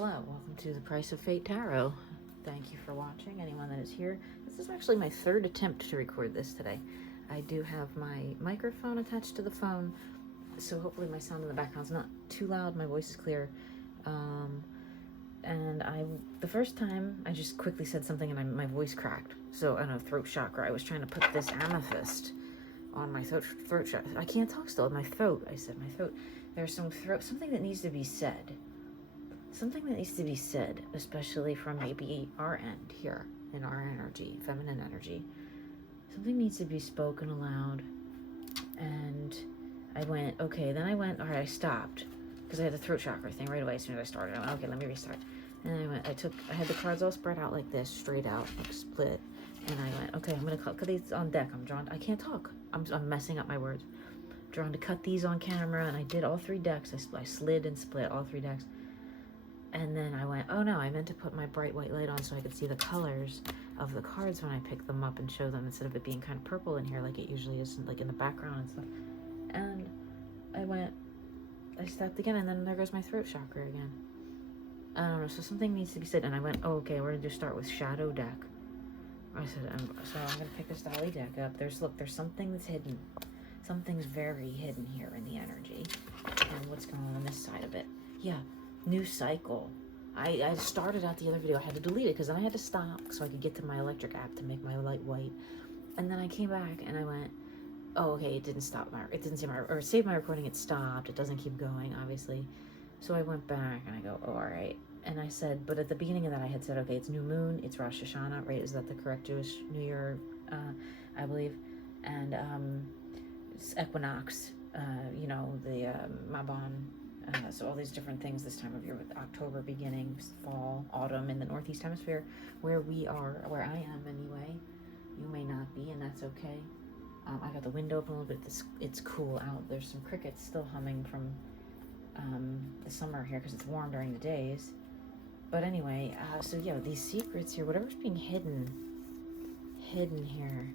hello. Welcome to the Price of Fate Tarot. Thank you for watching, anyone that is here. This is actually my third attempt to record this today. I do have my microphone attached to the phone, so hopefully my sound in the background is not too loud, my voice is clear. And the first time, I just quickly said something and my voice cracked. So, I don't know, throat chakra. I was trying to put this amethyst on my throat chakra. I can't talk still, my throat. I said my throat. There's something that needs to be said. Something that needs to be said, especially from maybe our end here in our energy, feminine energy. Something needs to be spoken aloud. And I went, okay, then I went, all right, I stopped. Because I had the throat chakra thing right away as soon as I started. I went, okay, let me restart. And then I had the cards all spread out like this, straight out, like split. And I went, okay, I'm going to cut these on deck. I can't talk. I'm messing up my words. Drawn to cut these on camera, and I did all three decks. I slid and split all three decks. And then I went, oh no, I meant to put my bright white light on so I could see the colors of the cards when I pick them up and show them, instead of it being kind of purple in here like it usually is, like in the background and stuff. And I stepped again, and then there goes my throat chakra again. I don't know, so something needs to be said. And I went, oh, okay, we're going to just start with Shadow deck. I said, so I'm going to pick this Dolly deck up. There's something that's hidden. Something's very hidden here in the energy. And what's going on this side of it? Yeah, new cycle. I started out the other video. I had to delete it because then I had to stop so I could get to my electric app to make my light white. And then I came back and I went, oh, okay, it didn't stop or save my recording. It stopped. It doesn't keep going, obviously. So I went back and I go, oh, all right. And I said, but at the beginning of that, I had said, okay, it's new moon, it's Rosh Hashanah, right? Is that the correct Jewish New Year, I believe? And it's equinox, the Mabon. So all these different things this time of year, with October beginning, fall, autumn in the Northeast Hemisphere, where I am anyway. You may not be, and that's okay. I got the window open a little bit. It's cool out. There's some crickets still humming from the summer here because it's warm during the days. But anyway, so yeah, these secrets here, whatever's being hidden here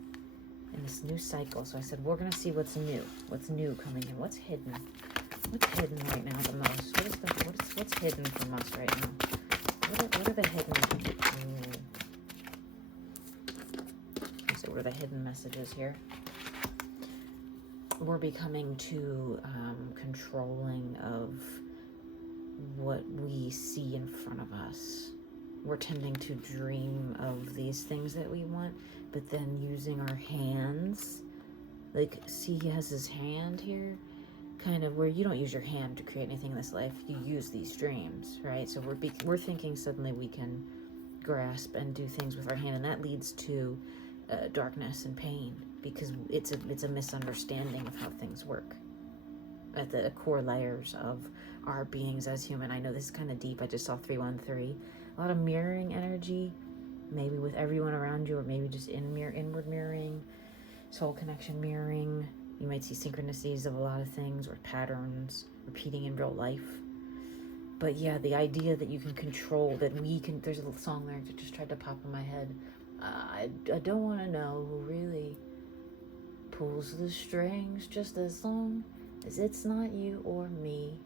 in this new cycle. So I said, we're going to see what's new coming in, what's hidden right now the most. What's hidden from us right now? What are the hidden, so what are the hidden messages here? We're becoming too controlling of what we see in front of us. We're tending to dream of these things that we want, but then using our hands, like, see, he has his hand here, kind of where you don't use your hand to create anything in this life, you use these dreams, right? So we're thinking suddenly we can grasp and do things with our hand, and that leads to darkness and pain, because it's a misunderstanding of how things work at the core layers of our beings as human. I know this is kind of deep. I just saw 313. A lot of mirroring energy, maybe with everyone around you, or maybe just inward mirroring, soul connection mirroring. You might see synchronicities of a lot of things, or patterns repeating in real life. But yeah, the idea that you can control, that we can, there's a little song there that just tried to pop in my head. I don't want to know who really pulls the strings, just as long as it's not you or me.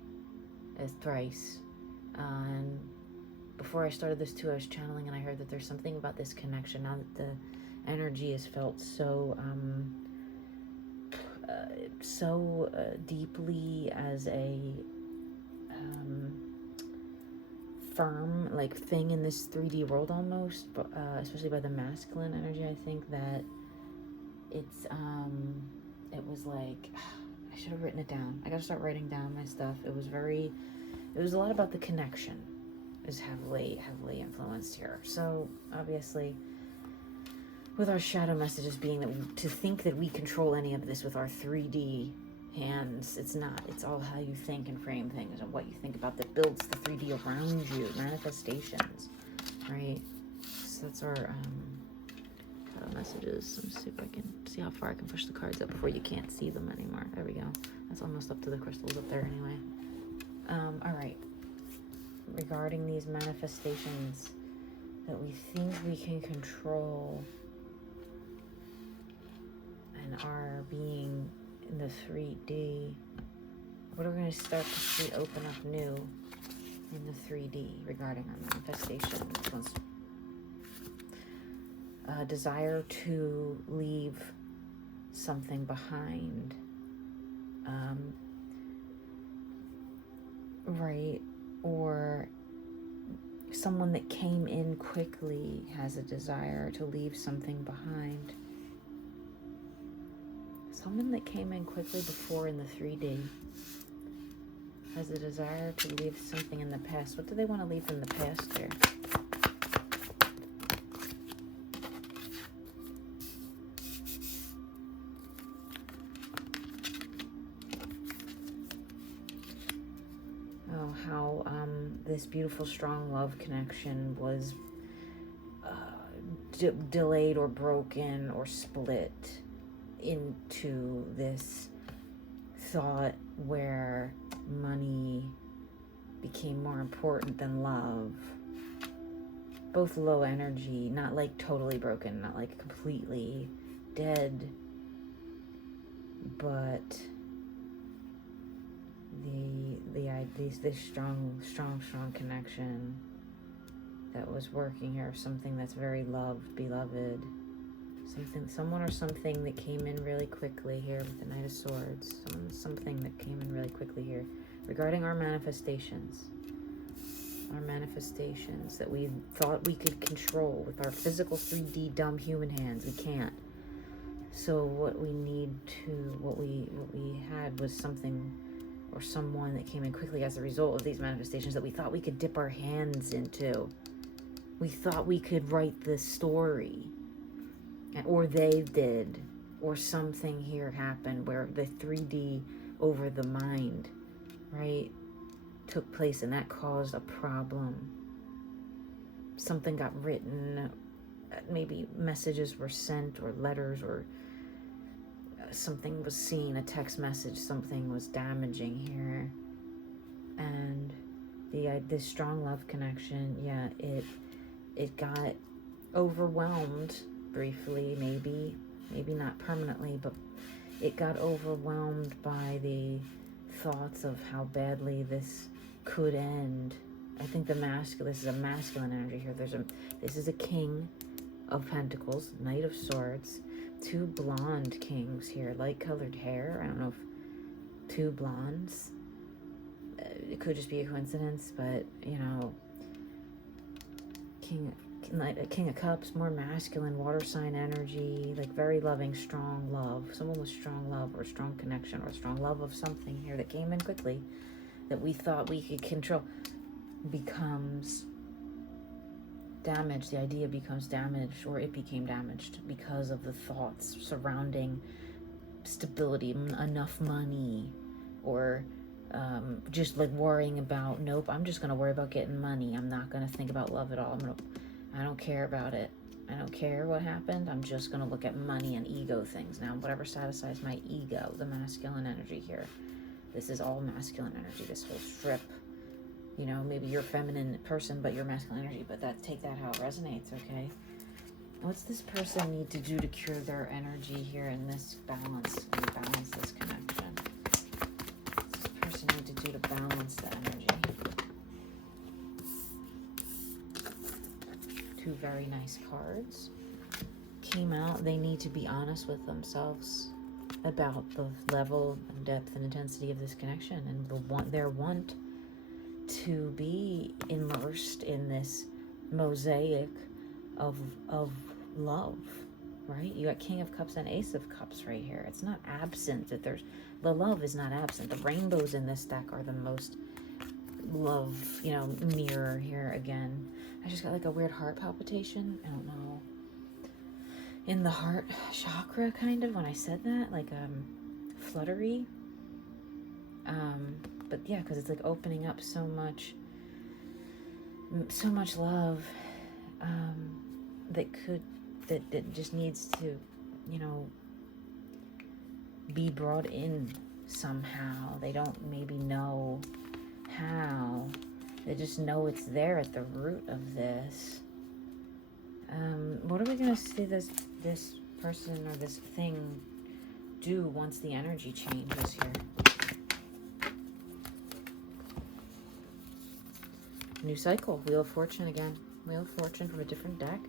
As thrice. And before I started this too, I was channeling and I heard that there's something about this connection now that the energy is felt so deeply as a firm, like, thing in this 3D world almost, but especially by the masculine energy. I think that it's it was like, I should have written it down. I gotta start writing down my stuff. It was a lot about the connection is heavily influenced here. So obviously, with our shadow messages being that to think that we control any of this with our 3D hands, it's not. It's all how you think and frame things, and what you think about that builds the 3D around you, manifestations, right? So that's our shadow messages. Let me see if I can see how far I can push the cards up before you can't see them anymore. There we go. That's almost up to the crystals up there anyway. All right. Regarding these manifestations that we think we can control and are being in the 3D, what are we going to start to see open up new? in the 3D regarding our manifestation. This one's a desire to leave something behind. Right? Or someone that came in quickly has a desire to leave something behind. Someone that came in quickly before in the 3D has a desire to leave something in the past. What do they want to leave in the past here? Oh, how this beautiful, strong love connection was delayed or broken or split into this thought where money became more important than love. Both low energy, not like totally broken, not like completely dead, but this strong connection that was working here, something that's very loved, beloved, someone or something that came in really quickly here with the Knight of Swords, something that came in really quickly here regarding our manifestations that we thought we could control with our physical 3D dumb human hands. We can't. So what we had was something or someone that came in quickly as a result of these manifestations that we thought we could dip our hands into. We thought we could write the story, or they did, or something here happened where the 3D over the mind, right, took place, and that caused a problem. Something got written, maybe messages were sent, or letters, or something was seen, a text message, something was damaging here. And this strong love connection, yeah, it got overwhelmed briefly, maybe not permanently, but it got overwhelmed by the thoughts of how badly this could end. I think this is a masculine energy here. This is a King of Pentacles, Knight of Swords, two blonde kings here, light colored hair. I don't know if two blondes. It could just be a coincidence, but King of Cups, more masculine, water sign energy, like very loving, strong love. Someone with strong love or strong connection or strong love of something here that came in quickly that we thought we could control becomes damaged. The idea becomes damaged, or it became damaged because of the thoughts surrounding stability, enough money, or just like worrying about, nope, I'm just going to worry about getting money. I'm not going to think about love at all. I don't care about it. I don't care what happened. I'm just going to look at money and ego things now. Whatever satisfies my ego, the masculine energy here. This is all masculine energy, this whole strip. Maybe you're a feminine person, but you're masculine energy, but take that how it resonates, okay? What's this person need to do to cure their energy here in this balance, and balance this connection? What's this person need to do to balance the energy? Two very nice cards came out. They need to be honest with themselves about the level and depth and intensity of this connection, and their want to be immersed in this mosaic of love, right? You got King of Cups and Ace of Cups right here. It's not absent that the love is not absent. The rainbows in this deck are the most love, mirror here again. I just got like a weird heart palpitation. I don't know. In the heart chakra, kind of, when I said that, like fluttery. But yeah, because it's like opening up so much love that just needs to, be brought in somehow. They don't maybe know how. They just know it's there at the root of this. What are we going to see this person or this thing do once the energy changes here? New cycle. Wheel of Fortune again. Wheel of Fortune from a different deck.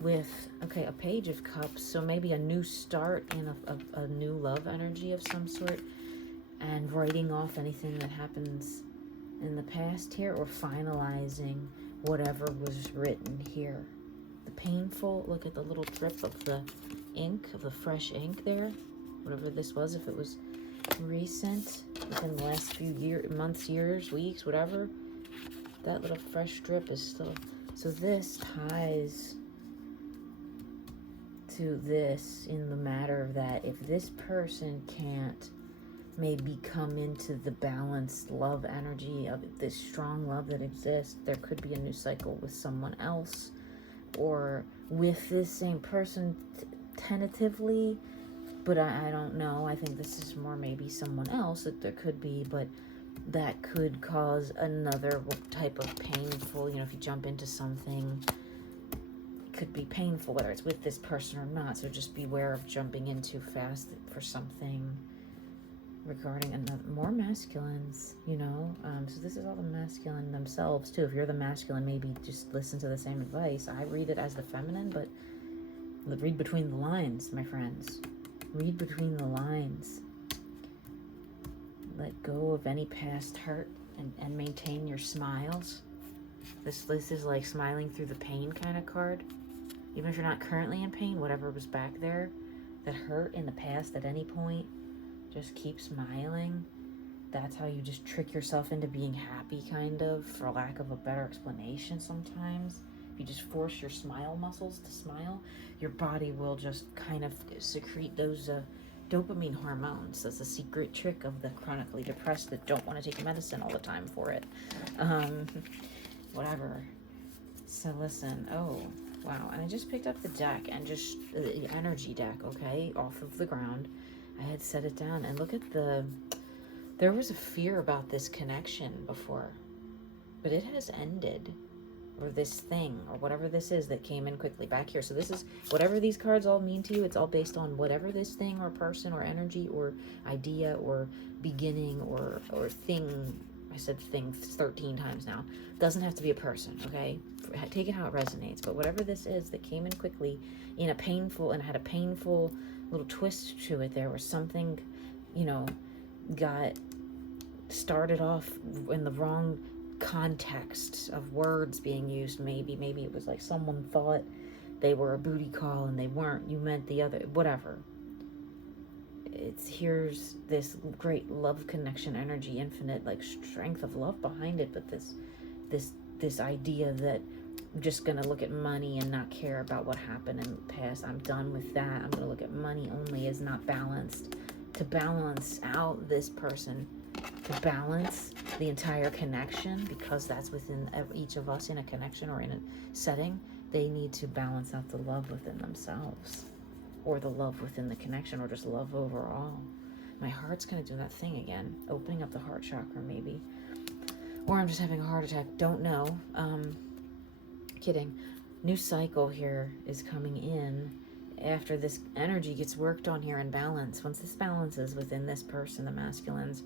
With, okay, a Page of Cups. So maybe a new start in a new love energy of some sort. And writing off anything that happens in the past here. Or finalizing whatever was written here. The painful, look at the little drip of the ink, of the fresh ink there. Whatever this was, if it was recent, within the last few months, years, weeks, whatever. That little fresh drip is still... So this ties to this in the matter of that if this person can't maybe come into the balanced love energy of this strong love that exists, there could be a new cycle with someone else or with this same person tentatively, but I don't know. I think this is more maybe someone else that there could be, but that could cause another type of painful, if you jump into something, it could be painful, whether it's with this person or not. So just beware of jumping in too fast for something regarding another, more masculines, so this is all the masculine themselves too. If you're the masculine, maybe just listen to the same advice. I read it as the feminine, but read between the lines, my friends. Read between the lines. Let go of any past hurt and maintain your smiles. This is like smiling through the pain kind of card. Even if you're not currently in pain, whatever was back there that hurt in the past at any point, just keep smiling. That's how you just trick yourself into being happy, kind of, for lack of a better explanation sometimes. If you just force your smile muscles to smile, your body will just kind of secrete those dopamine hormones. That's a secret trick of the chronically depressed that don't want to take medicine all the time for it. Whatever. So listen, oh, wow. And I just picked up the deck and just the energy deck, okay, off of the ground. I had set it down and look at there was a fear about this connection before, but it has ended. Or this thing, or whatever this is that came in quickly back here. So this is, whatever these cards all mean to you, it's all based on whatever this thing or person or energy or idea or beginning or thing. I said thing 13 times now. Doesn't have to be a person, okay? Take it how it resonates. But whatever this is that came in quickly in a painful, and had a painful little twist to it, there was something, got started off in the wrong context of words being used. Maybe it was like someone thought they were a booty call and they weren't. You meant the other, whatever. Here's this great love connection energy, infinite like strength of love behind it, but this idea that I'm just gonna look at money and not care about what happened in the past. I'm done with that. I'm gonna look at money only is not balanced. To balance out this person, to balance the entire connection, because that's within each of us in a connection or in a setting, they need to balance out the love within themselves, or the love within the connection, or just love overall. My heart's gonna do that thing again, opening up the heart chakra maybe, or I'm just having a heart attack, don't know. Kidding. New cycle here is coming in after this energy gets worked on here in balance. Once this balances within this person, the masculines,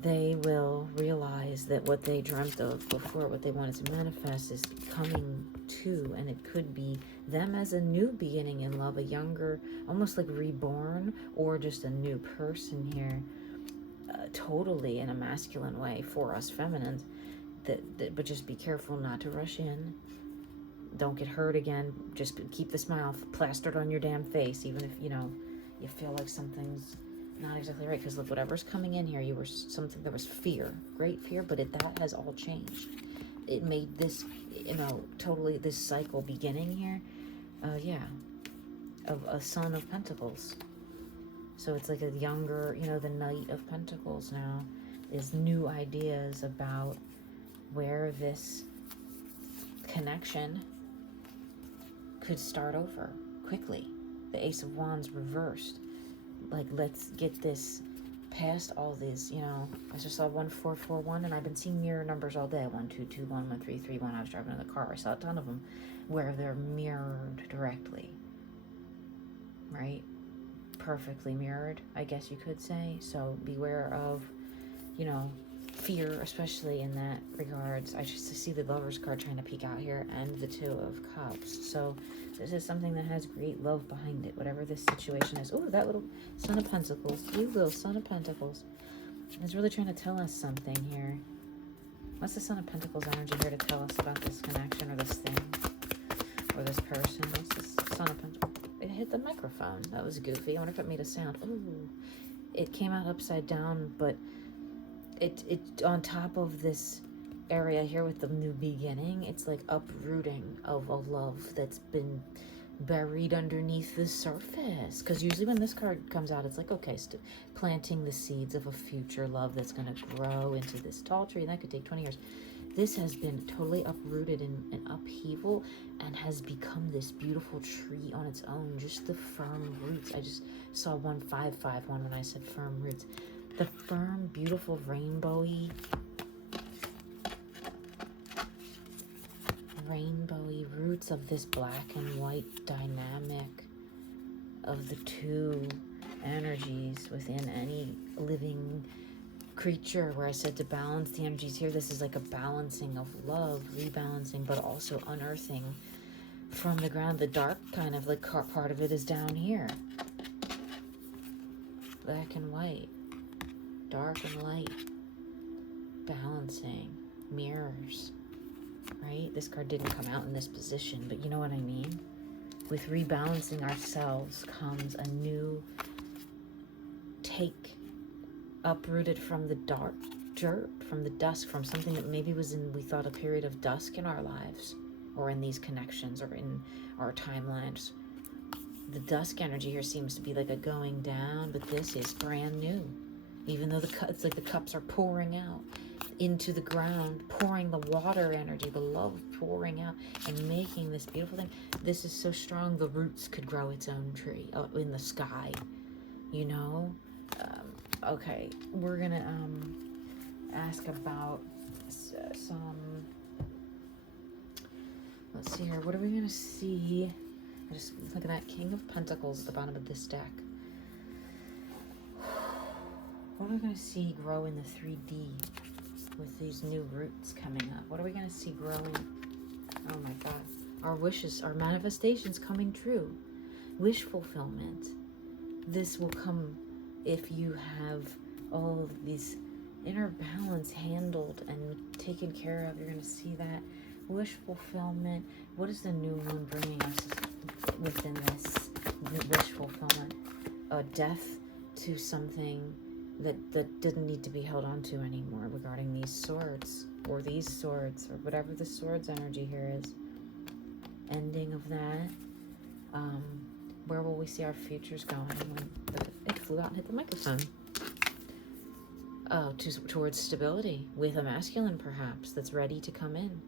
they will realize that what they dreamt of before, what they wanted to manifest, is coming to, and it could be them as a new beginning in love, a younger, almost like reborn, or just a new person here, totally in a masculine way for us feminines. But just be careful not to rush in. Don't get hurt again. Just keep the smile plastered on your damn face, even if you feel like something's not exactly right. Because look, whatever's coming in here, there was fear, great fear, but that has all changed. It made this, totally this cycle beginning here. Of a Son of Pentacles. So it's like a younger, the Knight of Pentacles now is new ideas about where this connection could start over quickly. The Ace of Wands reversed. Like, let's get this past all these, I just saw 1441, and I've been seeing mirror numbers all day. 1221, 1331. I was driving in the car. I saw a ton of them where they're mirrored directly. Right? Perfectly mirrored, I guess you could say. So beware of, fear, especially in that regards. I just see the Lover's card trying to peek out here, and the Two of Cups. So this is something that has great love behind it, whatever this situation is. Oh, that little Son of Pentacles, you little Son of Pentacles, is really trying to tell us something here. What's the Son of Pentacles energy here to tell us about this connection, or this thing, or this person? What's this Son of Pentacles? It hit the microphone. That was goofy. I wonder if it made a sound. Ooh, it came out upside down, but it on top of this area here with the new beginning, it's like uprooting of a love that's been buried underneath the surface. Because usually when this card comes out, it's like, okay, planting the seeds of a future love that's going to grow into this tall tree, and that could take 20 years. This has been totally uprooted in upheaval and has become this beautiful tree on its own. Just the firm roots. I just saw 1551 when I said firm roots. The firm, beautiful, rainbowy roots of this black and white dynamic of the two energies within any living creature, where I said to balance the energies here. This is like a balancing of love, rebalancing, but also unearthing from the ground. The dark kind of like part of it is down here. Black and white, dark and light, balancing, mirrors, right? This card didn't come out in this position, but you know what I mean? With rebalancing ourselves comes a new take, uprooted from the dark dirt, from the dusk, from something that maybe was in, we thought, a period of dusk in our lives, or in these connections, or in our timelines. The dusk energy here seems to be like a going down, but this is brand new. Even though it's like the cups are pouring out into the ground, pouring the water energy, the love pouring out and making this beautiful thing. This is so strong, the roots could grow its own tree up in the sky, you know? Okay, we're gonna ask about some, let's see here, what are we gonna see? Just look at that King of Pentacles at the bottom of this deck. What are we going to see grow in the 3D with these new roots coming up? What are we going to see growing? Oh my God. Our wishes, our manifestations coming true. Wish fulfillment. This will come if you have all of these inner balance handled and taken care of. You're going to see that. Wish fulfillment. What is the new moon bringing us within this wish fulfillment? Death to something that didn't need to be held on to anymore, regarding these swords, or whatever the swords energy here is. Ending of that. Where will we see our futures going when it flew out and hit the microphone? Oh, towards stability with a masculine, perhaps, that's ready to come in.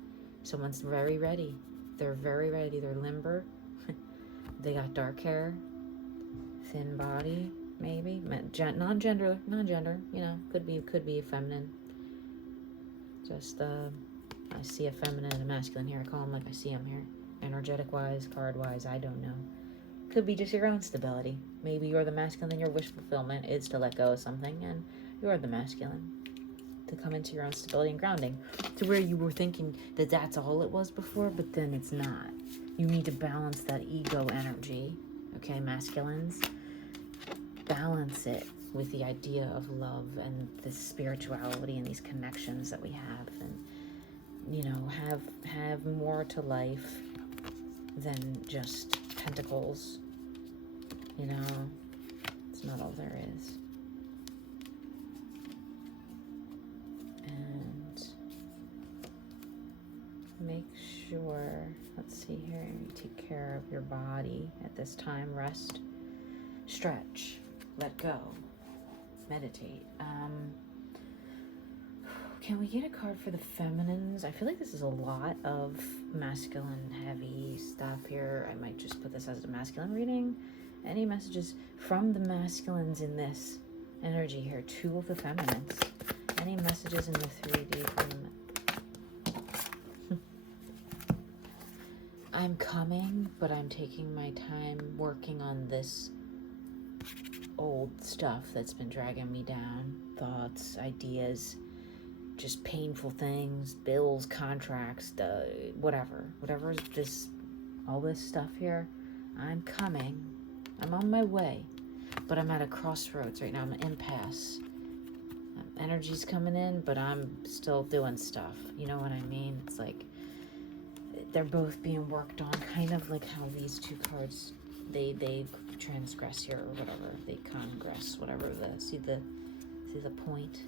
Someone's very ready. They're very ready. They're limber. They got dark hair, thin body, maybe non-gender. You know, could be feminine. Just I see a feminine and a masculine here. I call them like I see them here. Energetic wise, card wise, I don't know. Could be just your own stability. Maybe you're the masculine and your wish fulfillment is to let go of something, and you're the masculine to come into your own stability and grounding, to where you were thinking that that's all it was before, but then it's not. You need to balance that ego energy, okay, masculines? Balance it with the idea of love and the spirituality and these connections that we have, and, you know, have more to life than just pentacles. You know, it's not all there is. And make sure, let's see here, you take care of your body at this time. Rest, stretch, let go, meditate. Can we get a card for the feminines? I feel like this is a lot of masculine heavy stuff here. I might just put this as a masculine reading. Any messages from the masculines in this energy here? Two of the feminines. Any messages in the 3D from them? I'm coming, but I'm taking my time working on this old stuff that's been dragging me down. Thoughts, ideas, just painful things, bills, contracts, whatever is this, all this stuff here. I'm coming. I'm on my way, but I'm at a crossroads right now. I'm an impasse. Energy's coming in, but I'm still doing stuff. You know what I mean? It's like they're both being worked on, kind of like how these two cards, they transgress here or whatever, they congress, whatever. See the point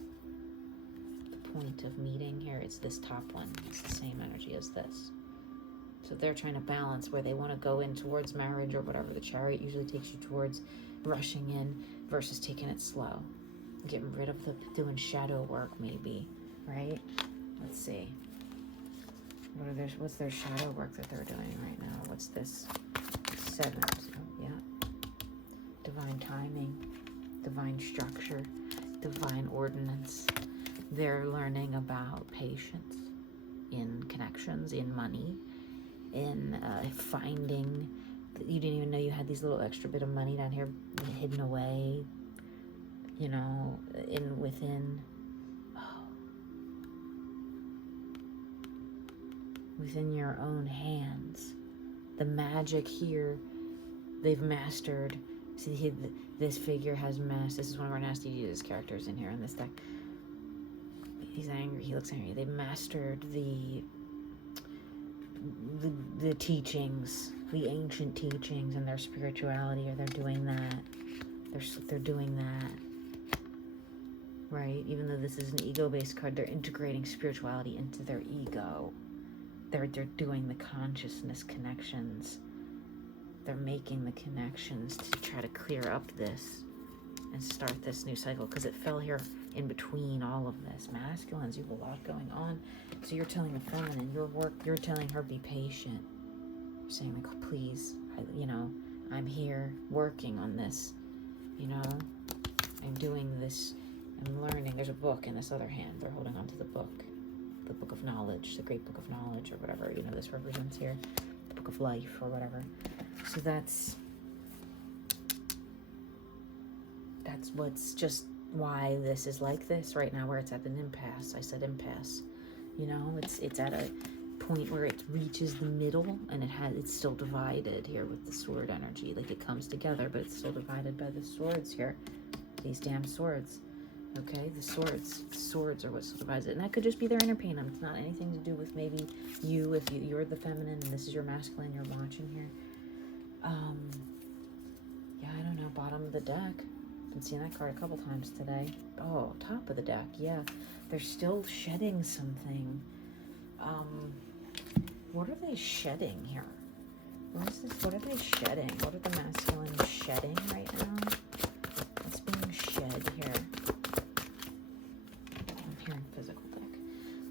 of meeting here. It's this top one. It's the same energy as this. So they're trying to balance where they want to go in towards marriage or whatever. The Chariot usually takes you towards rushing in versus taking it slow. Getting rid of doing shadow work, maybe, right? Let's see. What's their shadow work that they're doing right now? What's this? 7. Oh, yeah. Divine timing, divine structure, divine ordinance. They're learning about patience in connections, in money, in finding. You didn't even know you had these little extra bit of money down here hidden away. You know, within your own hands. The magic here, they've mastered. See, this figure has mastered. This is one of our nasty Jesus characters in here in this deck. He's angry. He looks angry. They've mastered the teachings, the ancient teachings, and their spirituality. Or they're doing that. They're doing that. Right? Even though this is an ego-based card, they're integrating spirituality into their ego. They're doing the consciousness connections. They're making the connections to try to clear up this and start this new cycle, because it fell here in between all of this. Masculines, you have a lot going on. So you're telling the feminine, you're telling her, be patient. You're saying, like, please, I'm here working on this. I'm doing this. I'm learning. There's a book in this other hand. They're holding on to the book of knowledge, the great book of knowledge, or whatever, this represents here, the book of life, or whatever. So that's what's just why this is like this right now, where it's at an impasse. I said impasse. It's at a point where it reaches the middle, and it's still divided here with the sword energy. Like, it comes together, but it's still divided by the swords here. These damn swords. Okay, the swords are what divides it, and that could just be their inner pain. It's not anything to do with maybe you, if you're the feminine and this is your masculine you're watching here. Yeah, I don't know. Bottom of the deck. Been seeing that card a couple times today. Oh, top of the deck. Yeah, they're still shedding something. What are they shedding here? What is this? What are they shedding? What are the masculines shedding right now? What's being shed here? Physical deck.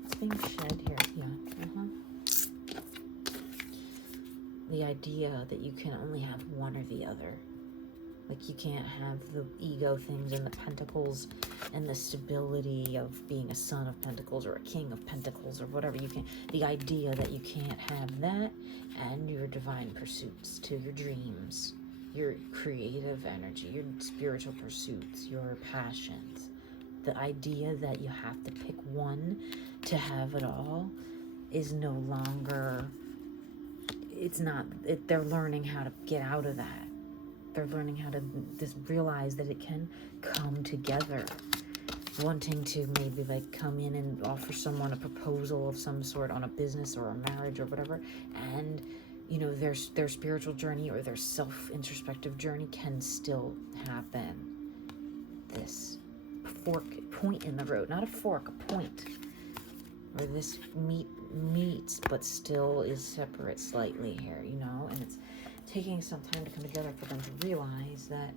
It's being shed here. Yeah. The idea that you can only have one or the other. Like, you can't have the ego things and the pentacles and the stability of being a son of pentacles or a king of pentacles or whatever. The idea that you can't have that and your divine pursuits, to your dreams, your creative energy, your spiritual pursuits, your passions. The idea that you have to pick one to have it all is no longer, they're learning how to get out of that. They're learning how to just realize that it can come together. Wanting to maybe like come in and offer someone a proposal of some sort on a business or a marriage or whatever, and their spiritual journey or their self-introspective journey can still happen. This point in the road, not a fork, a point where this meets but still is separate slightly here, and it's taking some time to come together for them to realize that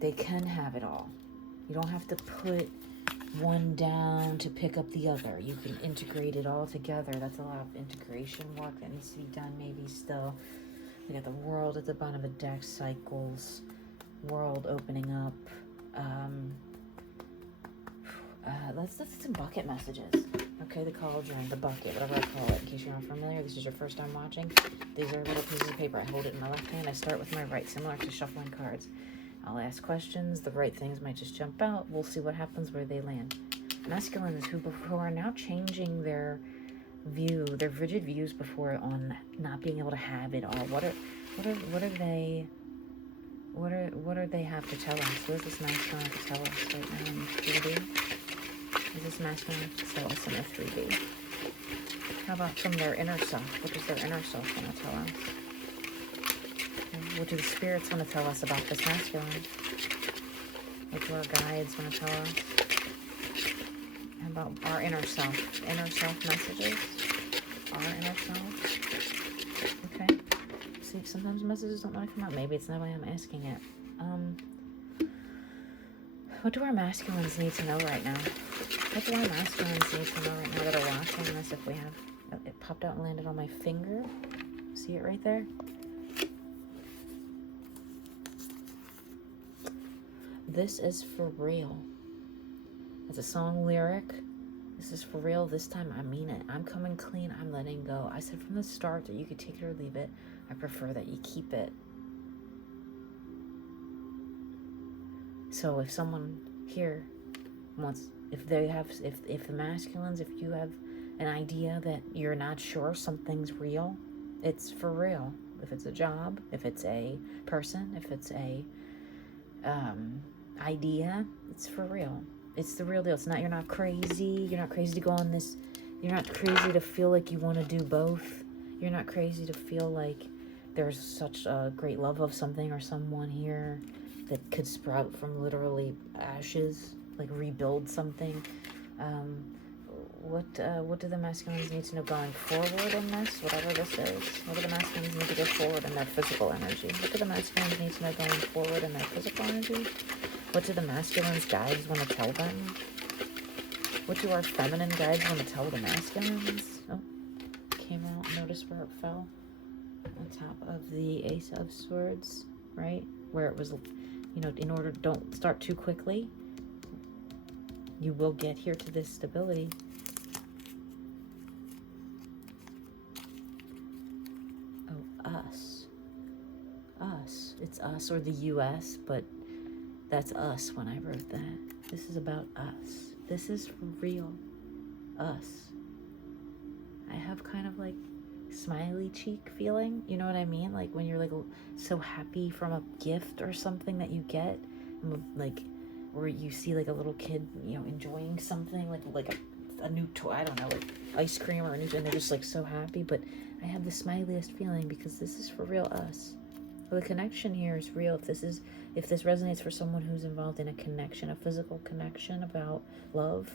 they can have it all. You don't have to put one down to pick up the other. You can integrate it all together. That's a lot of integration work that needs to be done maybe still. We got the world at the bottom of the deck, cycles, world opening up. Let's do some bucket messages. Okay, the cauldron, the bucket, whatever I call it. In case you're not familiar, this is your first time watching. These are little pieces of paper. I hold it in my left hand. I start with my right, similar to shuffling cards. I'll ask questions. The right things might just jump out. We'll see what happens where they land. masculines who are now changing their rigid views before on not being able to have it all. What do they have to tell us? What does this masculine have to tell us right now in 3D? Is this masculine have to tell us in a 3D? How about from their inner self? What does their inner self want to tell us? What do the spirits want to tell us about this masculine? What do our guides want to tell us? How about our inner self? Inner self messages? Our inner self? Okay. See, sometimes messages don't want to come out. Maybe it's not why I'm asking it. What do our masculines need to know right now? What do our masculines need to know right now that are watching this? If we have... It popped out and landed on my finger. See it right there? This is for real. It's a song lyric. This is for real. This time I mean it. I'm coming clean. I'm letting go. I said from the start that you could take it or leave it. I prefer that you keep it. So if someone here wants, if the masculines, if you have an idea that you're not sure something's real, it's for real. If it's a job, if it's a person, if it's a idea, it's for real. It's the real deal. It's not, you're not crazy. You're not crazy to go on this. You're not crazy to feel like you want to do both. You're not crazy to feel like there's such a great love of something or someone here that could sprout from literally ashes, like rebuild something. What do the masculines need to know going forward in this, whatever this is? What do the masculines need to go forward in their physical energy? What do the masculines need to know going forward in their physical energy? What do the masculines' guides want to tell them? What do our feminine guides want to tell the masculines? Oh, came out. Notice where it fell. On top of the Ace of Swords, right? Where it was, in order, don't start too quickly. You will get here to this stability. Oh, us. Us. It's us or the U.S., but that's us when I wrote that. This is about us. This is for real. Us. I have kind of like smiley cheek feeling, you know what I mean? Like when you're like so happy from a gift or something that you get, like, or you see like a little kid, enjoying something like a new toy, I don't know, like ice cream or a new, and they're just like so happy. But I have the smiliest feeling because this is for real us. Well, the connection here is real. If this resonates for someone who's involved in a connection, a physical connection about love,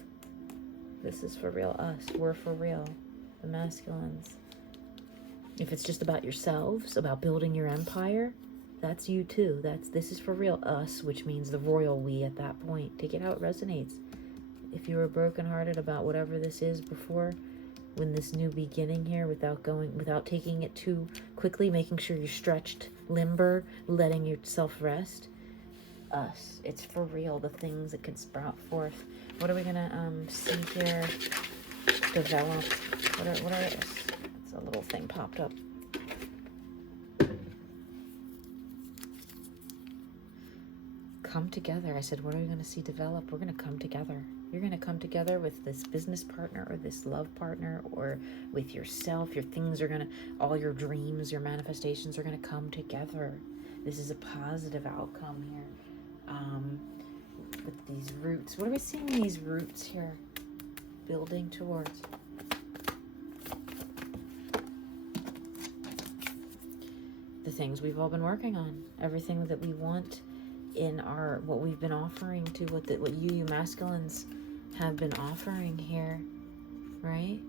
this is for real us. We're for real, the masculines. If it's just about yourselves, about building your empire, that's you too. This is for real us, which means the royal we at that point. Take it how it resonates. If you were brokenhearted about whatever this is before, when this new beginning here, without taking it too quickly, making sure you're stretched, limber, letting yourself rest. Us. It's for real. The things that can sprout forth. What are we gonna see here? Develop. What are it's a little thing popped up. Come together. I said, what are we going to see develop? We're going to come together. You're going to come together with this business partner or this love partner or with yourself. Your things are going to, all your dreams, your manifestations are going to come together. This is a positive outcome here. With these roots. What are we seeing these roots here building towards? The things we've all been working on. Everything that we want in what we've been offering to what you masculines have been offering here, right?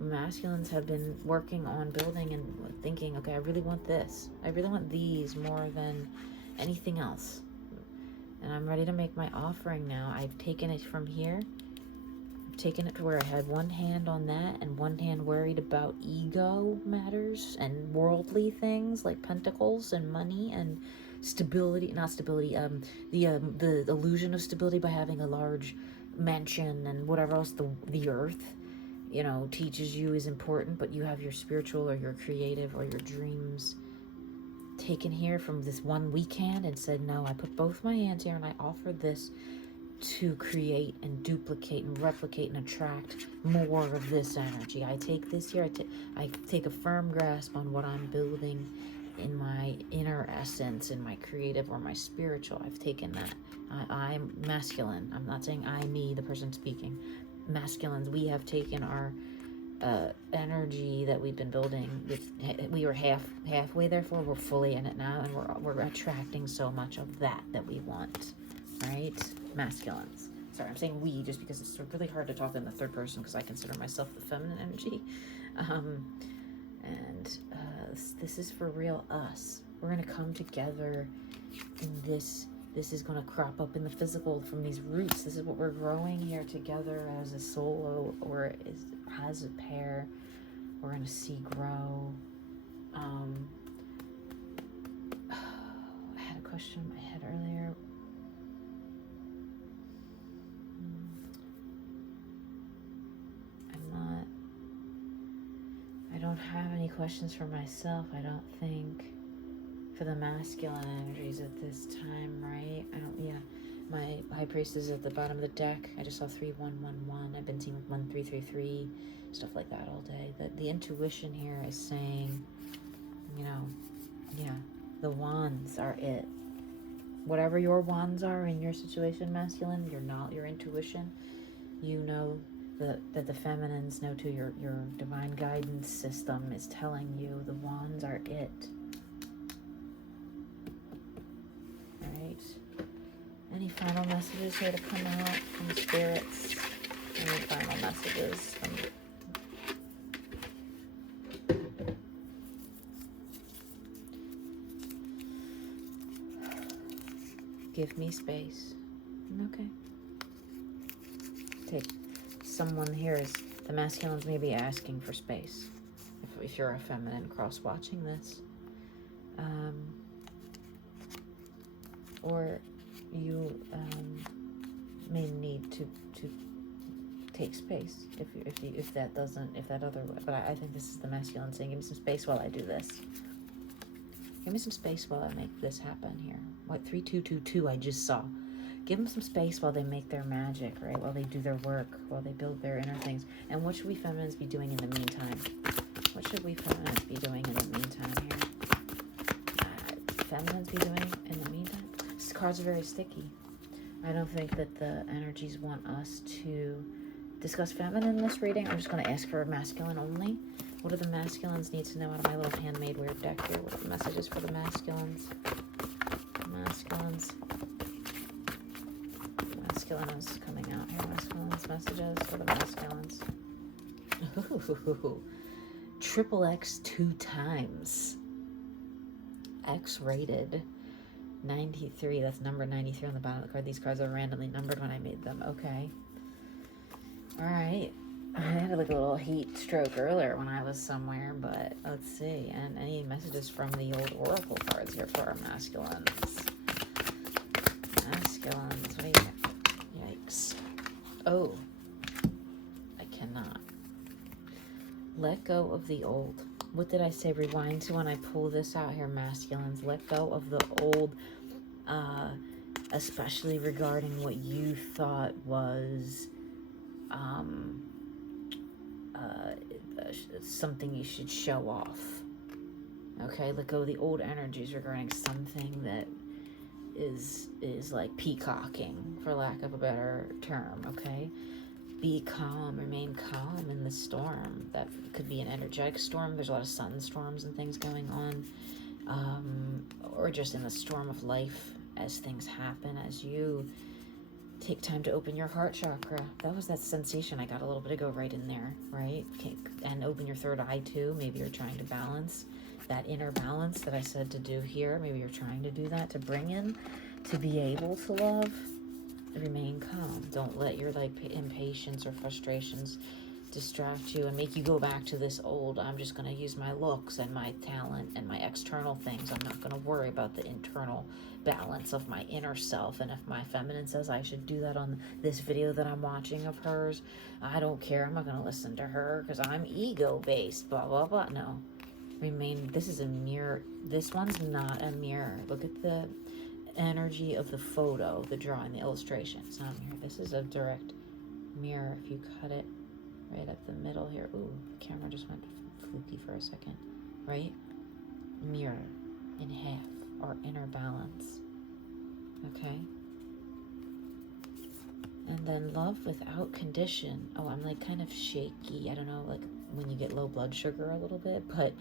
Masculines have been working on building and thinking, okay, I really want this. I really want these more than anything else. And I'm ready to make my offering now. I've taken it from here. I've taken it to where I had one hand on that and one hand worried about ego matters and worldly things like pentacles and money and stability, not stability, the illusion of stability by having a large mansion and whatever else the earth, teaches you is important, but you have your spiritual or your creative or your dreams taken here from this one weak hand and said, no, I put both my hands here and I offer this to create and duplicate and replicate and attract more of this energy. I take this here, I take a firm grasp on what I'm building in my inner essence, in my creative or my spiritual. I've taken that. I'm masculine. I'm not saying I, me, the person speaking. Masculines, we have taken our energy that we've been building. We were halfway, therefore we're fully in it now, and we're attracting so much of that we want, right? Masculines. Sorry, I'm saying we just because it's really hard to talk in the third person because I consider myself the feminine energy. This is for real us. We're going to come together in this. This is going to crop up in the physical from these roots. This is what we're growing here together as a solo or as a pair. We're going to see grow. I had a question in my head earlier. I don't have any questions for myself, I don't think, for the masculine energies at this time, right? My high priest is at the bottom of the deck. I just saw 3111. I've been seeing 1333, stuff like that all day. The intuition here is saying, the wands are it. Whatever your wands are in your situation, masculine, your intuition, that the feminines know too, your divine guidance system is telling you the wands are it. Alright. Any final messages here to come out from the spirits? Any final messages from give me space. Okay. Someone here is, the masculines may be asking for space. If you're a feminine cross watching this. Or you may need to take space if that other way. But I think this is the masculine saying, give me some space while I do this. Give me some space while I make this happen here. What 3222 I just saw. Give them some space while they make their magic, right? While they do their work, while they build their inner things. And what should we feminines be doing in the meantime? What should we feminines be doing in the meantime here? Feminines be doing in the meantime? These cards are very sticky. I don't think that the energies want us to discuss feminine in this reading. I'm just going to ask for a masculine only. What do the masculines need to know out of my little handmade weird deck here? What are the messages for the masculines? Masculines is coming out here. Masculines messages for the masculines. Ooh, triple X 2 times. X-rated. 93. That's number 93 on the bottom of the card. These cards are randomly numbered when I made them. Okay. Alright. I had like a little heat stroke earlier when I was somewhere, but let's see. And any messages from the old oracle cards here for our masculines? Masculines. What do you got? Yikes. Oh. I cannot. Let go of the old. What did I say? Rewind to when I pull this out here, masculines. Let go of the old, especially regarding what you thought was something you should show off. Okay, let go of the old energies regarding something that is like peacocking, for lack of a better term. Okay, be calm, remain calm in the storm. That could be an energetic storm. There's a lot of sun storms and things going on, or just in the storm of life as things happen, as you take time to open your heart chakra. That was that sensation I got a little bit ago right in there, right? Okay. And open your third eye too. Maybe you're trying to balance that inner balance that I said to do here. Maybe you're trying to do that, to bring in, to be able to love. Remain calm. Don't let your impatience or frustrations distract you and make you go back to this old, I'm just going to use my looks and my talent and my external things. I'm not going to worry about the internal balance of my inner self. And if my feminine says I should do that on this video that I'm watching of hers, I don't care. I'm not going to listen to her because I'm ego-based, blah, blah, blah. No. Remain. This is a mirror. This one's not a mirror. Look at the energy of the photo, the drawing, the illustration. So here, this is a direct mirror. If you cut it right up the middle here, ooh, the camera just went fluky for a second, right? Mirror in half, our inner balance, okay? And then love without condition. Oh, I'm like kind of shaky. I don't know, like when you get low blood sugar a little bit, but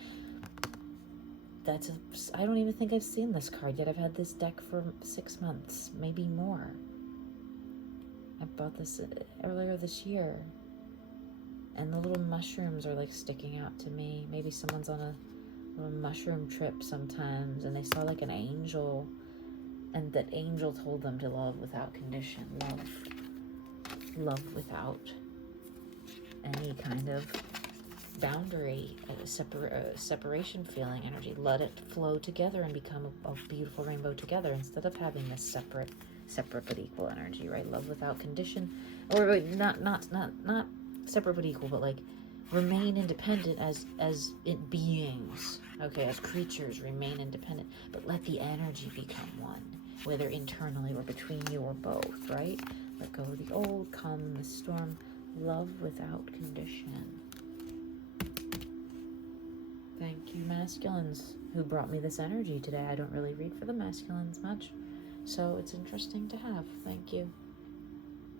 I don't even think I've seen this card yet. I've had this deck for 6 months, maybe more. I bought this earlier this year. And the little mushrooms are like sticking out to me. Maybe someone's on a little mushroom trip sometimes and they saw like an angel, and that angel told them to love without condition. Love without any kind of boundary, separation feeling, energy. Let it flow together and become a beautiful rainbow together, instead of having this separate but equal energy, right? Love without condition, or wait, not separate but equal, but like remain independent as beings, okay, as creatures, remain independent, but let the energy become one, whether internally or between you or both, right? Let go of the old, calm in the storm, love without condition. Thank you, masculines, who brought me this energy today. I don't really read for the masculines much, so it's interesting to have. Thank you.